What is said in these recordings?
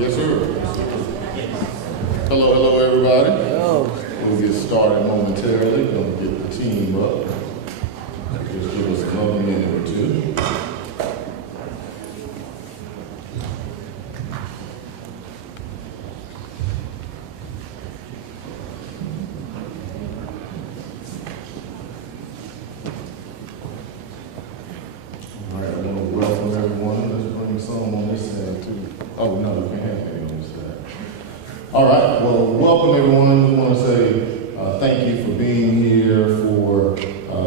Yes, sir. Hello, everybody. Yo. We'll get started momentarily. Gonna get the team up. Just give us another minute or two. All right, I want to welcome everyone. Let's bring some on this side too. Oh, no, we can't have any on this side. All right, well, welcome everyone. We want to say thank you for being here for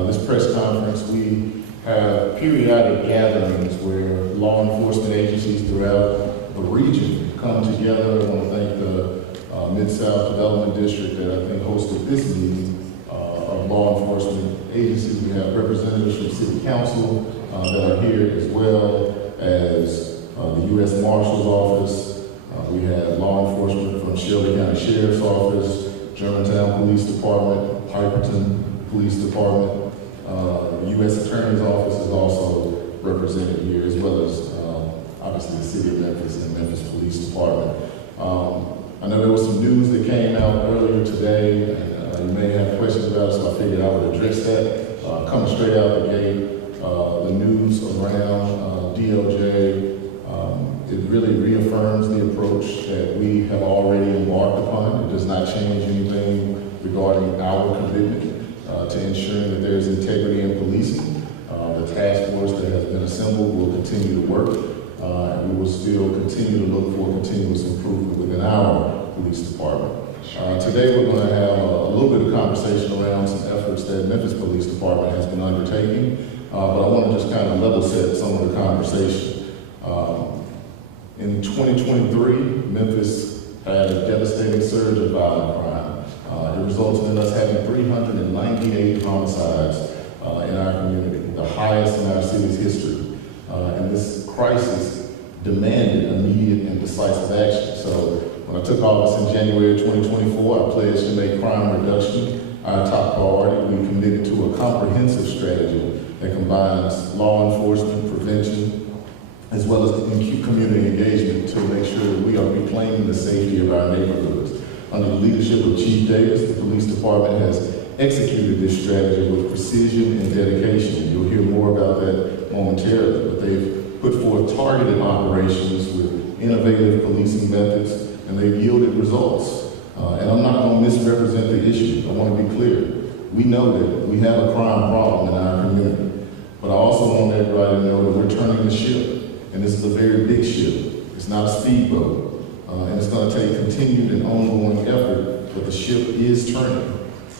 this press conference. We have periodic gatherings where law enforcement agencies throughout the region come together. I want to thank the Mid-South Development District that I think hosted this meeting of law enforcement agencies. We have representatives from City Council that are here, as well as the U.S. Marshal's Office. We have law enforcement from Shelby County Sheriff's Office, Germantown Police Department, Piperton Police Department. The U.S. Attorney's Office is also represented here, as well as obviously the City of Memphis and Memphis Police Department. I know there was some news that came out earlier today, and you may have questions about it, so I figured I would address that. Coming straight out the gate, the news around DLJ, it really reaffirms the approach that we have already embarked upon. It does not change anything regarding our commitment to ensuring that there is integrity in policing. The task force that has been assembled will continue to work, and we will still continue to look for continuous improvement within our police department. Today we're going to have a little bit of conversation around some efforts that Memphis Police Department has been undertaking, but I want to just kind of level set some of the conversation. In 2023, Memphis had a devastating surge of violent crime. It resulted in us having 398 homicides in our community, the highest in our city's history. And this crisis demanded immediate and decisive action. So when I took office in January 2024, I pledged to make crime reduction our top priority. We committed to a comprehensive strategy that combines law enforcement, prevention, as well as community engagement to make sure that we are reclaiming the safety of our neighborhoods. Under the leadership of Chief Davis, the police department has executed this strategy with precision and dedication. You'll hear more about that momentarily, but they've put forth targeted operations with innovative policing methods, and they've yielded results. And I'm not going to misrepresent the issue. I want to be clear. We know that we have a crime problem in our community, but I also want everybody to know that we're turning the ship. And this is a very big ship. It's not a speedboat. And it's going to take continued and ongoing effort, but the ship is turning.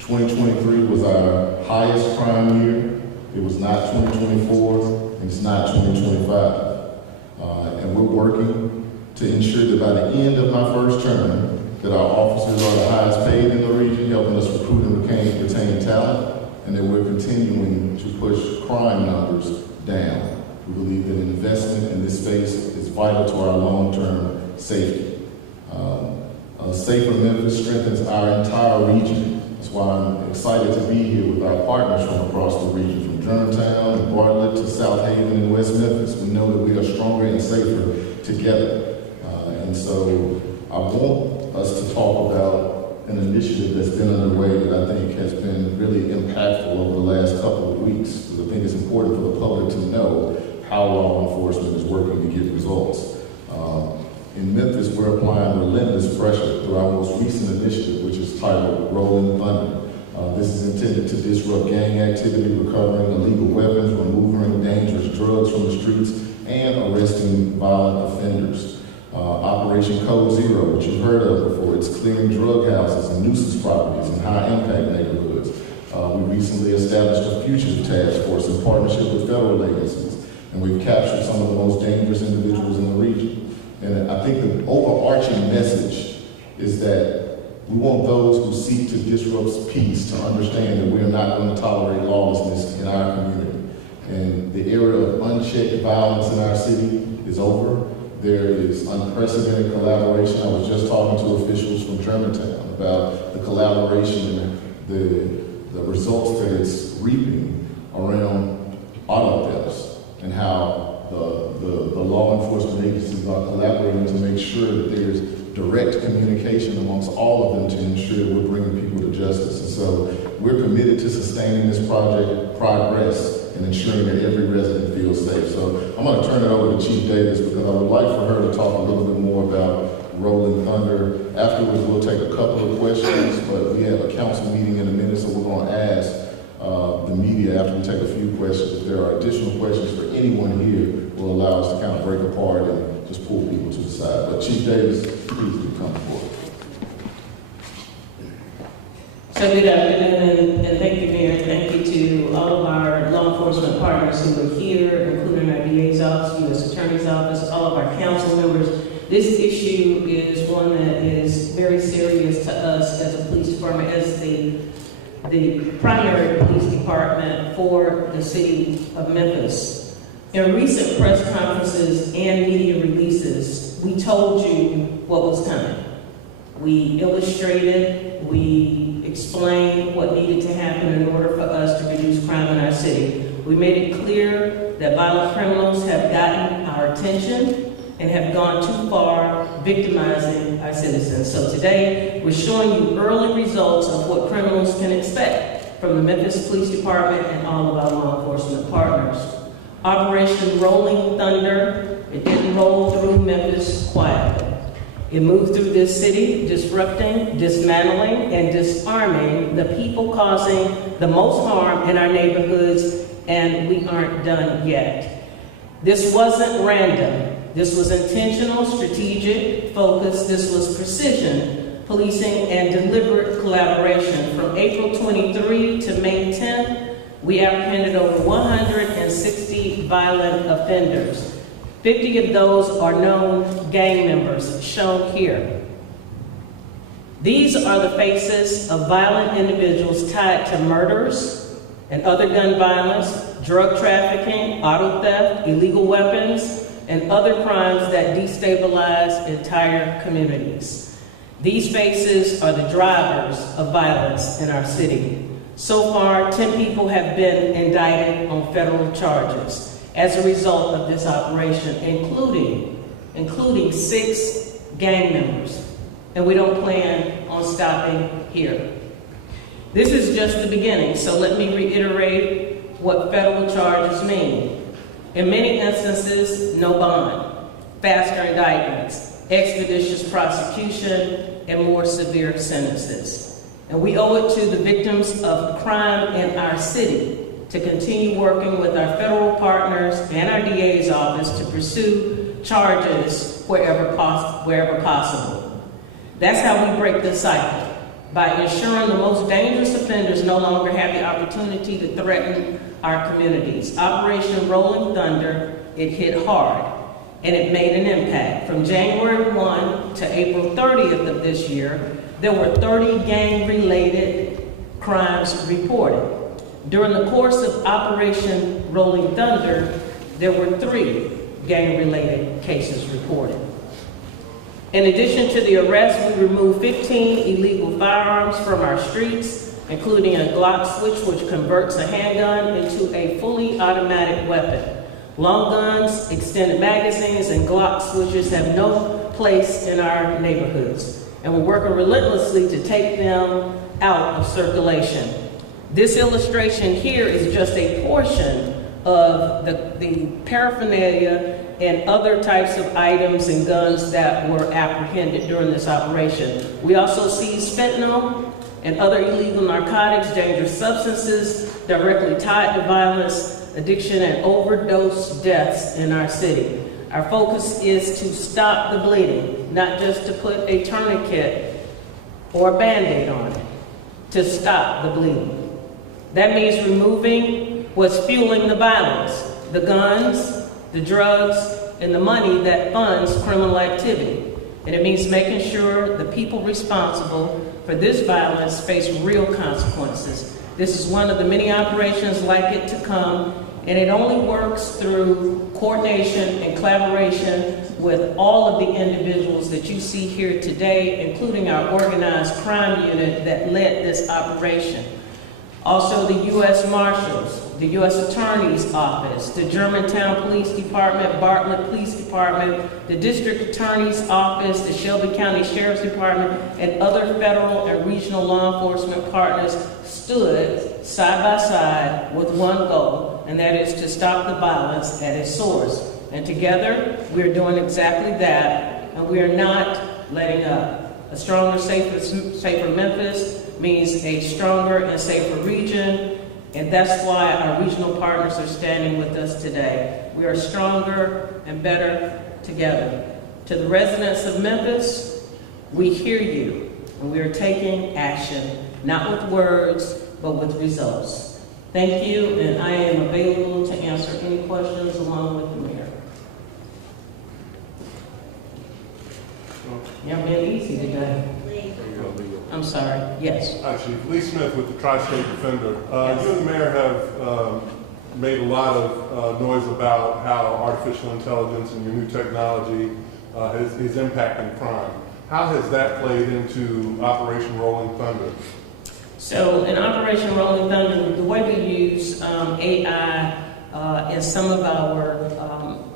2023 was our highest crime year. It was not 2024, and it's not 2025. And we're working to ensure that by the end of my first term, that our officers are the highest paid in the region, helping us recruit and retain talent, and that we're continuing to push crime numbers down. We believe that investment in this space is vital to our long-term safety. Safer Memphis strengthens our entire region. That's why I'm excited to be here with our partners from across the region, from Germantown and Bartlett to South Haven and West Memphis. We know that we are stronger and safer together. And so I want us to talk about an initiative that's been underway that I think has been really impactful over the last couple of weeks. Because I think it's important for the public to know how law enforcement is working to get results. In Memphis, we're applying relentless pressure through our most recent initiative, which is titled Rolling Thunder. This is intended to disrupt gang activity, recovering illegal weapons, removing dangerous drugs from the streets, and arresting violent offenders. Operation Code Zero, which you've heard of before, it's clearing drug houses and nuisance properties in high-impact neighborhoods. We recently established a fugitive task force in partnership with federal agencies, and we've captured some of the most dangerous individuals in the region. And I think the overarching message is that we want those who seek to disrupt peace to understand that we are not going to tolerate lawlessness in our community. And the era of unchecked violence in our city is over. There is unprecedented collaboration. I was just talking to officials from Germantown about the collaboration and the results that it's reaping around auto thefts and how the law enforcement agencies are collaborating to make sure that there's direct communication amongst all of them to ensure that we're bringing people to justice. And so we're committed to sustaining this progress and ensuring that every resident feels safe. So I'm going to turn it over to Chief Davis because I would like for her to talk a little bit more about Rolling Thunder. Afterwards, we'll take a couple of questions, but we have a council meeting in a minute, so we're going to ask the media after we take a few questions. If there are additional questions for anyone here, will allow us to kind of break apart and just pull people to the side. But Chief Davis, please do come forward. So good afternoon, and thank you, Mayor. Thank you to all of our law enforcement partners who are here, including our DA's office, U.S. Attorney's Office, all of our council members. This issue is one that is very serious to us as a police department, as the primary police department for the city of Memphis. In recent press conferences and media releases, we told you what was coming. We illustrated, we explained what needed to happen in order for us to reduce crime in our city. We made it clear that violent criminals have gotten our attention and have gone too far victimizing our citizens. So today, we're showing you early results of what criminals can expect from the Memphis Police Department and all of our law enforcement partners. Operation Rolling Thunder, it didn't roll through Memphis quietly. It moved through this city, disrupting, dismantling, and disarming the people causing the most harm in our neighborhoods, and we aren't done yet. This wasn't random. This was intentional, strategic, focused. This was precision, policing, and deliberate collaboration. From April 23 to May 10th, we apprehended over 160 violent offenders. 50 of those are known gang members, shown here. These are the faces of violent individuals tied to murders and other gun violence, drug trafficking, auto theft, illegal weapons, and other crimes that destabilize entire communities. These faces are the drivers of violence in our city. So far, 10 people have been indicted on federal charges as a result of this operation, including 6 gang members. And we don't plan on stopping here. This is just the beginning, so let me reiterate what federal charges mean. In many instances, no bond, faster indictments, expeditious prosecution, and more severe sentences. And we owe it to the victims of crime in our city to continue working with our federal partners and our DA's office to pursue charges wherever possible. That's how we break the cycle, by ensuring the most dangerous offenders no longer have the opportunity to threaten our communities. Operation Rolling Thunder, it hit hard, and it made an impact. From January 1 to April 30th of this year, there were 30 gang-related crimes reported. During the course of Operation Rolling Thunder, there were 3 gang-related cases reported. In addition to the arrest, we removed 15 illegal firearms from our streets, including a Glock switch, which converts a handgun into a fully automatic weapon. Long guns, extended magazines, and Glock switches have no place in our neighborhoods, and we're working relentlessly to take them out of circulation. This illustration here is just a portion of the paraphernalia and other types of items and guns that were apprehended during this operation. We also seized fentanyl and other illegal narcotics, dangerous substances directly tied to violence, addiction, and overdose deaths in our city. Our focus is to stop the bleeding, not just to put a tourniquet or a Band-Aid on it, to stop the bleeding. That means removing what's fueling the violence, the guns, the drugs, and the money that funds criminal activity. And it means making sure the people responsible for this violence face real consequences. This is one of the many operations like it to come, and it only works through coordination and collaboration with all of the individuals that you see here today, including our organized crime unit that led this operation. Also the U.S. Marshals, the U.S. Attorney's Office, the Germantown Police Department, Bartlett Police Department, the District Attorney's Office, the Shelby County Sheriff's Department, and other federal and regional law enforcement partners stood side by side with one goal, and that is to stop the violence at its source. And together, we're doing exactly that, and we are not letting up. A stronger, safer Memphis means a stronger and safer region, and that's why our regional partners are standing with us today. We are stronger and better together. To the residents of Memphis, we hear you, and we are taking action, not with words, but with results. Thank you, and I am available to answer any questions along with the mayor. Y'all been easy today. I'm sorry, yes. Actually, Lee Smith with the Tri-State Defender. Yes. You and the mayor have made a lot of noise about how artificial intelligence and your new technology is impacting crime. How has that played into Operation Rolling Thunder? So in Operation Rolling Thunder, the way we use AI in some of our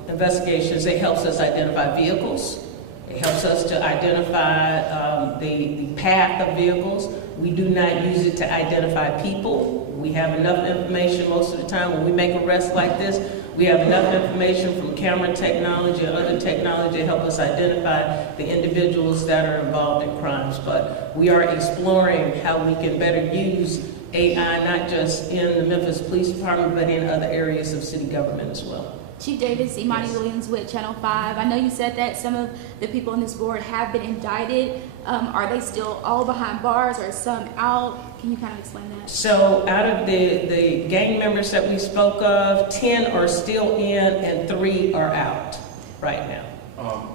investigations, it helps us identify vehicles. It helps us to identify the path of vehicles. We do not use it to identify people. We have enough information most of the time when we make arrests like this. We have enough information from camera technology and other technology to help us identify the individuals that are involved in crimes. But we are exploring how we can better use AI, not just in the Memphis Police Department, but in other areas of city government as well. Chief Davis, Imani Williams with Channel 5. I know you said that some of the people on this board have been indicted. Are they still all behind bars or some out? Can you kind of explain that? So out of the gang members that we spoke of, 10 are still in and 3 are out right now.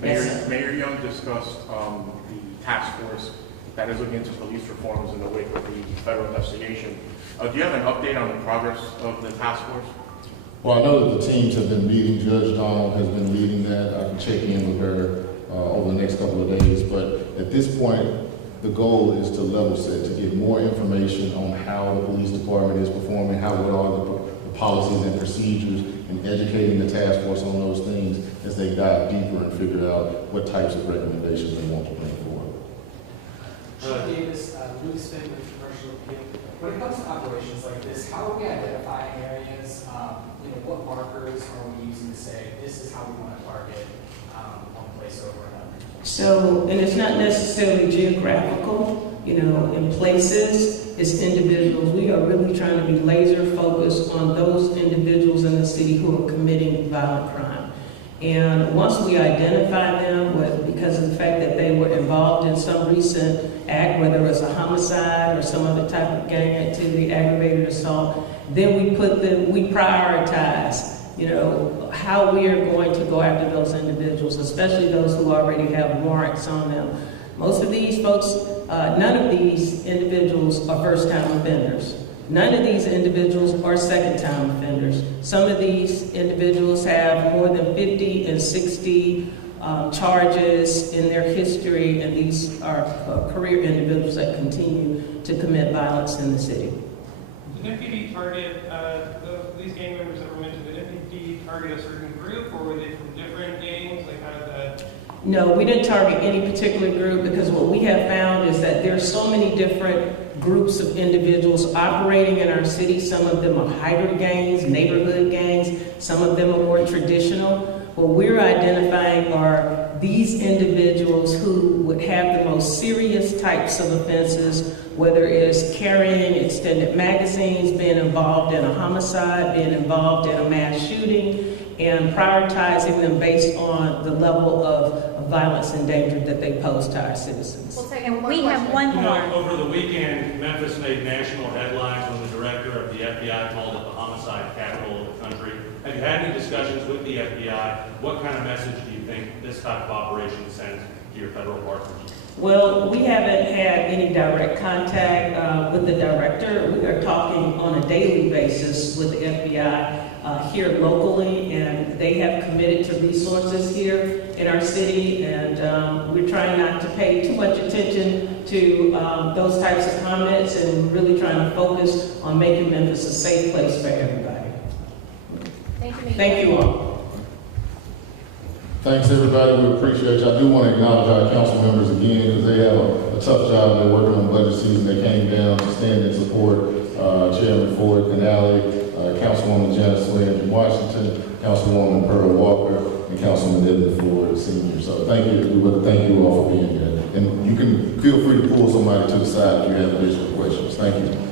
Mayor Young discussed the task force that is looking into police reforms in the wake of the federal investigation. Do you have an update on the progress of the task force? Well, I know that the teams have been meeting. Judge Donald has been leading that. I can check in with her over the next couple of days. But at this point, the goal is to level set, to get more information on how the police department is performing, what are the policies and procedures, and educating the task force on those things as they dive deeper and figure out what types of recommendations they want to bring forward. Chief Davis, Louis Smith with Commercial Appeal. When it comes to operations like this, how are we identifying areas? What markers are we using to say this is how we want to target one place over another? So, and it's not necessarily geographical, in places, it's individuals. We are really trying to be laser focused on those individuals in the city who are committing violent crime. And once we identify them, because of the fact that they were involved in some recent act, whether it was a homicide or some other type of gang activity, aggravated assault, then we prioritize, how we are going to go after those individuals, especially those who already have warrants on them. Most of these folks, none of these individuals are first-time offenders. None of these individuals are second-time offenders. Some of these individuals have more than 50 and 60 charges in their history, and these are career individuals that continue to commit violence in the city. Did MPD target these gang members that were mentioned? Did MPD target a certain group, or were they from different gangs? Like, how did that? No, we didn't target any particular group, because what we have found is that there are so many different groups of individuals operating in our city. Some of them are hybrid gangs, neighborhood gangs. Some of them are more traditional. What we're identifying are these individuals who would have the most serious types of offenses, whether it is carrying extended magazines, being involved in a homicide, being involved in a mass shooting, and prioritizing them based on the level of violence and danger that they pose to our citizens. We have one more. Over the weekend, Memphis made national headlines when the director of the FBI called it the homicide capital of the country. Have you had any discussions with the FBI? What kind of message do you think this type of operation sends to your federal partners? Well, we haven't had any direct contact with the director. We are talking on a daily basis with the FBI here locally, and they have committed to resources here in our city, and we're trying not to pay too much attention to those types of comments and really trying to focus on making Memphis a safe place for everybody. Thank you, Mayor. Thank you all. Thanks, everybody. We appreciate you. I do want to acknowledge our council members again because they have a tough job. They're working on budget season. They came down to stand and support Chairman Ford Canale, Councilwoman Janice Swear from Washington, Councilwoman Pearl Walker, and Councilman Edmund Ford Sr. So thank you. We want to thank you all for being here. And you can feel free to pull somebody to the side if you have additional questions. Thank you.